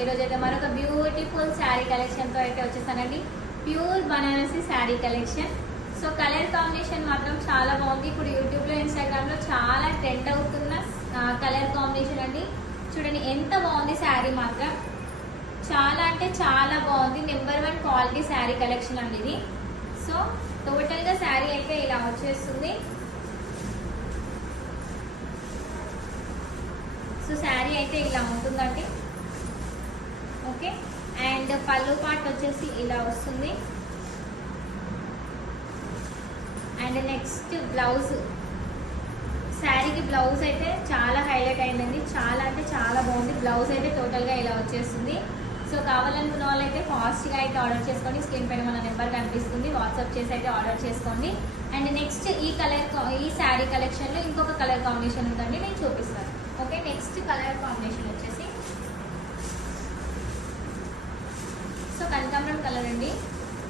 ఈరోజు అయితే మరొక బ్యూటిఫుల్ శారీ కలెక్షన్తో అయితే వచ్చేసానండి. Pure Banarasi sari collection. So colour combination మాత్రం చాలా బాగుంది. ఇప్పుడు యూట్యూబ్లో ఇన్స్టాగ్రామ్లో చాలా ట్రెండ్ అవుతున్న కలర్ కాంబినేషన్ అండి. చూడండి ఎంత బాగుంది శారీ మాత్రం, చాలా అంటే చాలా బాగుంది. నెంబర్ 1 క్వాలిటీ శారీ కలెక్షన్ అండి ఇది. సో టోటల్గా శారీ అయితే ఇలా వచ్చేస్తుంది. సో శారీ అయితే ఇలా ఉంటుందండి. ఓకే, అండ్ పళ్ళు పార్ట్ వచ్చేసి ఇలా వస్తుంది. అండ్ నెక్స్ట్ బ్లౌజ్, శారీకి బ్లౌజ్ అయితే చాలా హైలైట్ అయిందండి. చాలా అంటే చాలా బాగుంది. బ్లౌజ్ అయితే టోటల్గా ఇలా వచ్చేస్తుంది. సో కావాలనుకున్న వాళ్ళైతే ఫాస్ట్గా అయితే ఆర్డర్ చేసుకోండి. స్క్రీన్ పైన మన నెంబర్ కనిపిస్తుంది, వాట్సాప్ చేసి అయితే ఆర్డర్ చేసుకోండి. అండ్ నెక్స్ట్ ఈ శారీ కలెక్షన్లో ఇంకొక కలర్ కాంబినేషన్ ఉందండి, నేను చూపిస్తాను. ఓకే, నెక్స్ట్ కలర్ కాంబినేషన్ వచ్చేసి సో కనకాంబరం కలర్ అండి.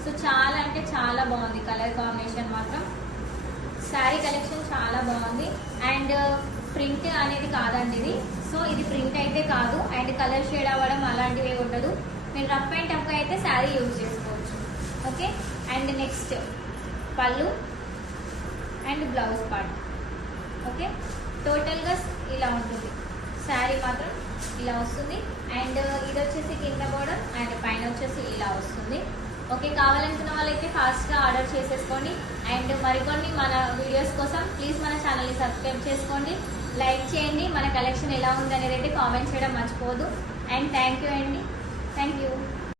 సో చాలా అంటే చాలా బాగుంది కలర్ కాంబినేషన్ మాత్రం. శారీ కలెక్షన్ చాలా బాగుంది. అండ్ ప్రింట్ అనేది కాదండి ఇది. సో ఇది ప్రింట్ అయితే కాదు, అండ్ కలర్ షేడ్ అవ్వడం అలాంటివి ఉండదు. మీరు రఫ్ అండ్ టఫ్గా అయితే శారీ యూజ్ చేసుకోవచ్చు. ఓకే, అండ్ నెక్స్ట్ పళ్ళు అండ్ బ్లౌజ్ పార్ట్. ఓకే, టోటల్గా ఇలా ఉంటుంది శారీ మాత్రం, ఇలా వస్తుంది. అండ్ ఇది వచ్చేసి కింద బోర్డర్ అండ్ పైన వచ్చేసి ఇలా వస్తుంది. ఓకే, కావాలనుకున్న వాళ్ళైతే ఫాస్ట్గా ఆర్డర్ చేసేసుకోండి. అండ్ మరికొన్ని మన వీడియోస్ కోసం ప్లీజ్ మన ఛానల్ని సబ్స్క్రైబ్ చేసుకోండి, లైక్ చేయండి. మన కలెక్షన్ ఎలా ఉంది అనేది అయితే కామెంట్ చేయడం మర్చిపోదు. అండ్ థ్యాంక్ యూ అండి, థ్యాంక్ యూ.